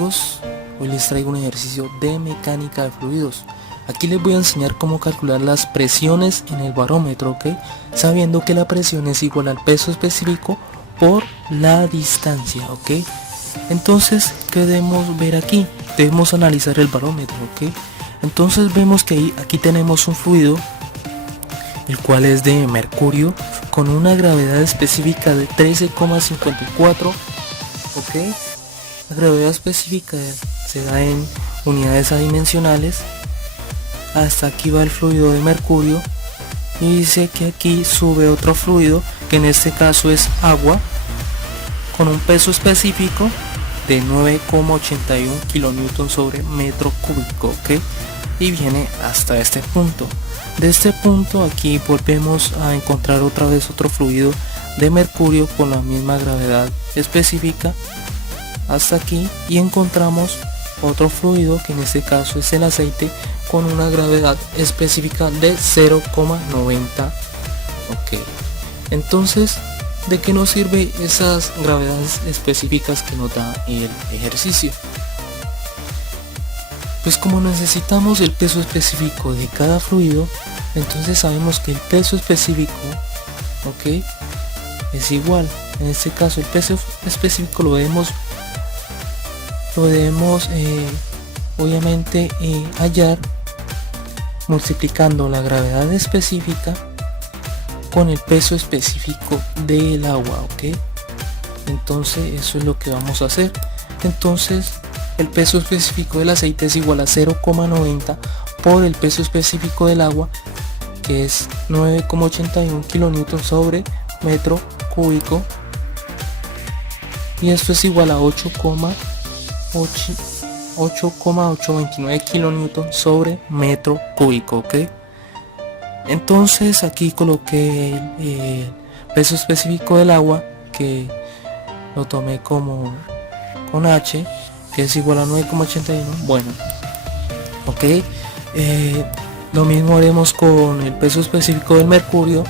amigos, hoy les traigo un ejercicio de mecánica de fluidos. Aquí les voy a enseñar cómo calcular las presiones en el barómetro, ¿ok? Sabiendo que la presión es igual al peso específico por la distancia, ¿ok? Entonces, ¿qué debemos ver aquí? Debemos analizar el barómetro, ¿ok? Entonces vemos que aquí tenemos un fluido, el cual es de mercurio, con una gravedad específica de 13,54, ¿ok? La gravedad específica se da en unidades adimensionales. Hasta aquí va el fluido de mercurio y dice que aquí sube otro fluido, que en este caso es agua, con un peso específico de 9,81 kilonewton sobre metro cúbico, ¿ok? Y viene hasta este punto. De este punto aquí volvemos a encontrar otra vez otro fluido de mercurio con la misma gravedad específica hasta aquí, y encontramos otro fluido que en este caso es el aceite con una gravedad específica de 0,90. ok, entonces, ¿de qué nos sirve esas gravedades específicas que nos da el ejercicio? Pues como necesitamos el peso específico de cada fluido, entonces sabemos que el peso específico, ok, es igual. En este caso el peso específico lo debemos obviamente hallar multiplicando la gravedad específica con el peso específico del agua, ok. Entonces eso es lo que vamos a hacer. Entonces el peso específico del aceite es igual a 0,90 por el peso específico del agua, que es 9,81 kilonewton sobre metro cúbico, y esto es igual a 8,829 kilonewton sobre metro cúbico, ok. Entonces aquí coloqué el peso específico del agua, que lo tomé como con H, que es igual a 9,81. bueno, ok. Lo mismo haremos con el peso específico del mercurio,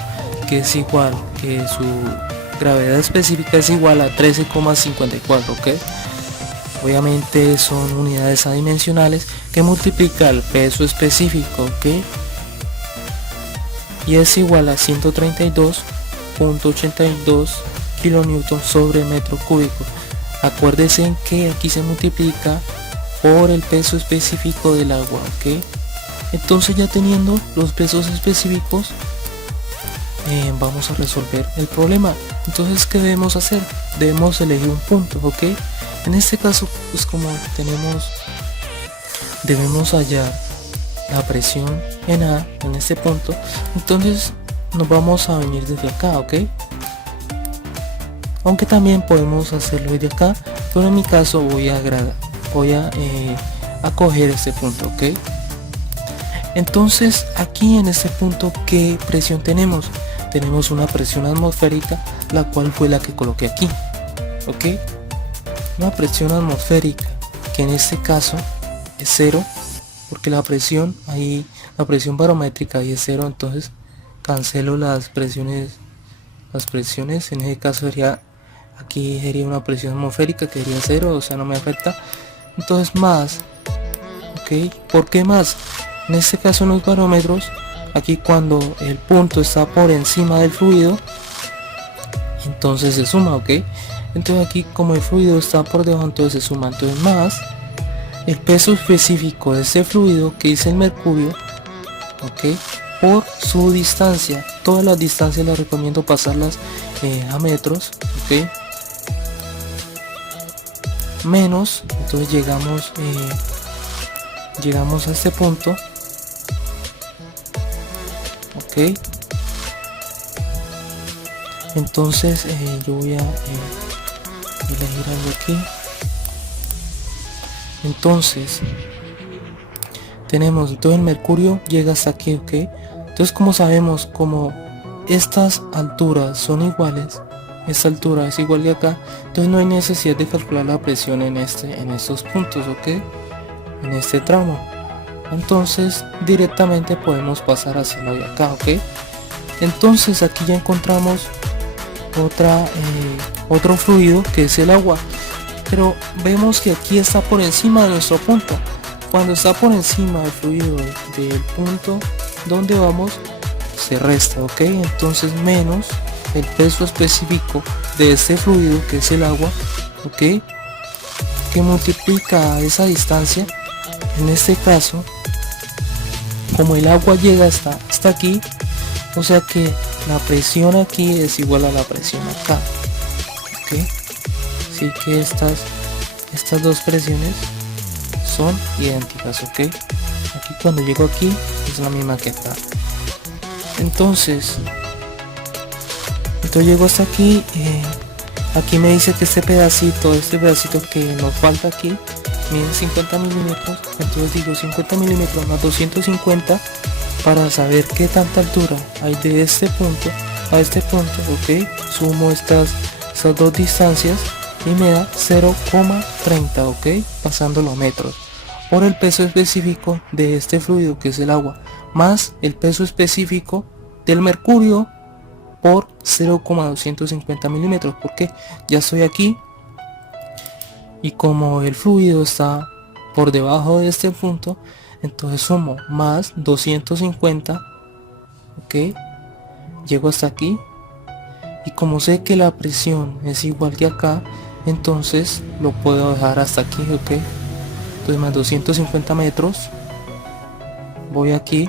que es igual, que su gravedad específica es igual a 13,54, ok. Obviamente son unidades adimensionales que multiplica el peso específico, ok, y es igual a 132,82 kilonewton sobre metro cúbico. Acuérdense que aquí se multiplica por el peso específico del agua, ok. Entonces, ya teniendo los pesos específicos, vamos a resolver el problema. Entonces, ¿qué debemos hacer? Debemos elegir un punto, ok. En este caso, pues como debemos hallar la presión en A, en este punto, entonces nos vamos a venir desde acá, ok. Aunque también podemos hacerlo desde acá, pero en mi caso voy a coger este punto, ok. Entonces aquí en este punto, ¿qué presión tenemos? Tenemos una presión atmosférica, la cual fue la que coloqué aquí, ok. Una presión atmosférica que en este caso es 0, porque la presión barométrica ahí es 0, entonces cancelo las presiones. En este caso aquí sería una presión atmosférica que sería 0, o sea, no me afecta. Entonces más, ok. ¿Por qué más? En este caso en los barómetros, aquí cuando el punto está por encima del fluido, entonces se suma, ok. Entonces aquí, como el fluido está por debajo, entonces se suma. Entonces más el peso específico de este fluido, que es el mercurio, ok, por su distancia. Todas las distancias les recomiendo pasarlas a metros, ok, menos, entonces llegamos a este punto, ok. Entonces yo voy a elegir algo aquí. Entonces tenemos, todo el mercurio llega hasta aquí, ok. Entonces, como sabemos, como estas alturas son iguales, esta altura es igual de acá, entonces no hay necesidad de calcular la presión en estos puntos, ok, en este tramo. Entonces directamente podemos pasar hacia la de acá, ok. Entonces aquí ya encontramos otro fluido, que es el agua. pero vemos que aquí está por encima de nuestro punto. Cuando está por encima del fluido del punto donde vamos, se resta, ok. Entonces menos el peso específico de este fluido, que es el agua, ok, que multiplica a esa distancia. En este caso, como el agua llega hasta aquí, o sea que la presión aquí es igual a la presión acá, ok. Así que estas dos presiones son idénticas, ok. Aquí cuando llego aquí es la misma que acá. Entonces llego hasta aquí. Aquí me dice que este pedacito que nos falta aquí mide 50 milímetros. Entonces digo 50 milímetros más 250 para saber qué tanta altura hay de este punto a este punto, ok. Sumo estas dos distancias y me da 0,30, ok, pasando los metros por el peso específico de este fluido, que es el agua, más el peso específico del mercurio por 0,250 milímetros, porque ya estoy aquí y como el fluido está por debajo de este punto, entonces sumo más 250, ok, llego hasta aquí, y como sé que la presión es igual que acá, entonces lo puedo dejar hasta aquí, ok. Entonces más 250 metros, voy aquí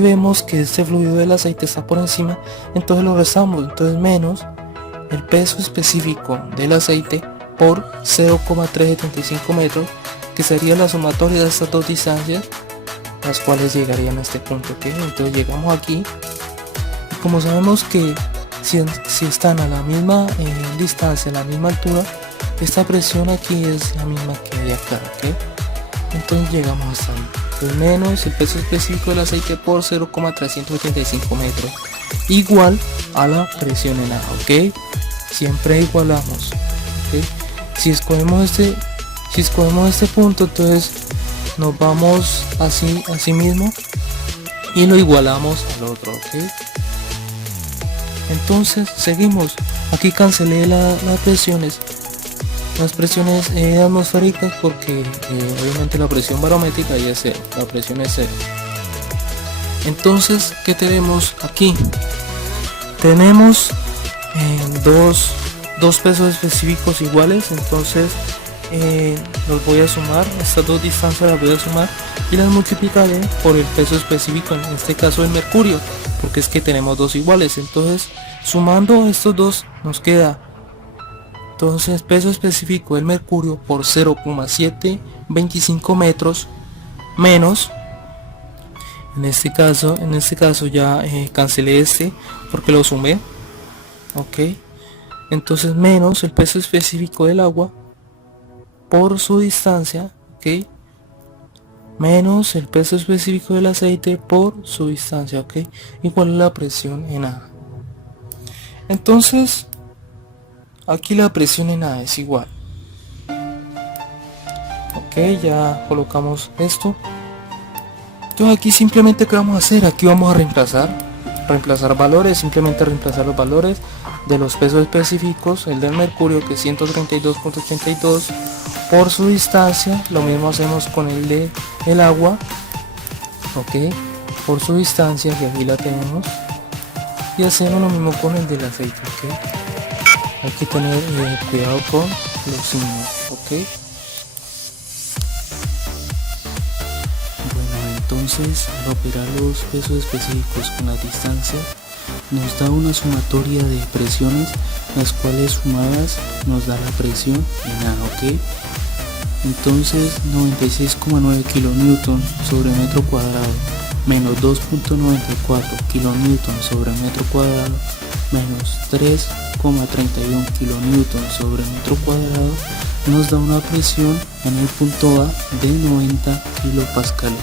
vemos que este fluido del aceite está por encima, entonces lo restamos, entonces menos el peso específico del aceite por 0,375 metros, que sería la sumatoria de estas dos distancias, las cuales llegarían a este punto, ok. Entonces llegamos aquí, y como sabemos que si están a la misma distancia, a la misma altura, esta presión aquí es la misma que hay acá, ok. Entonces llegamos hasta ahí. Entonces menos el peso específico del aceite por 0,385 metros, igual a la presión en A, ok. Siempre igualamos, ok. Si escogemos este punto, entonces nos vamos así mismo y lo igualamos al otro, ok. Entonces seguimos. Aquí cancelé las presiones atmosféricas, porque obviamente la presión barométrica ya es cero, la presión es cero. Entonces, ¿qué tenemos aquí? Tenemos dos pesos específicos iguales, entonces los voy a sumar, estas dos distancias las voy a sumar y las multiplicaré por el peso específico, en este caso el mercurio, porque es que tenemos dos iguales. Entonces sumando estos dos nos queda, entonces, peso específico del mercurio por 0,725 metros menos, en este caso ya cancelé este porque lo sumé, ok. Entonces menos el peso específico del agua por su distancia, ok, menos el peso específico del aceite por su distancia, ok, igual a la presión en A. Entonces aquí la presión en A es igual, ok, ya colocamos esto. Entonces aquí simplemente, ¿qué vamos a hacer? Aquí vamos a reemplazar valores, simplemente reemplazar los valores de los pesos específicos, el del mercurio que es 132.82 por su distancia, lo mismo hacemos con el de el agua, ok, por su distancia, que aquí la tenemos, y hacemos lo mismo con el del aceite, ok. Hay que tener cuidado con los signos, ok. Bueno, entonces al operar los pesos específicos con la distancia nos da una sumatoria de presiones, las cuales sumadas nos da la presión en A, ok. Entonces 96,9 kilonewton sobre metro cuadrado menos 2.94 kilonewton sobre metro cuadrado menos 3,31 kilonewton sobre metro cuadrado nos da una presión en el punto A de 90 kilopascales.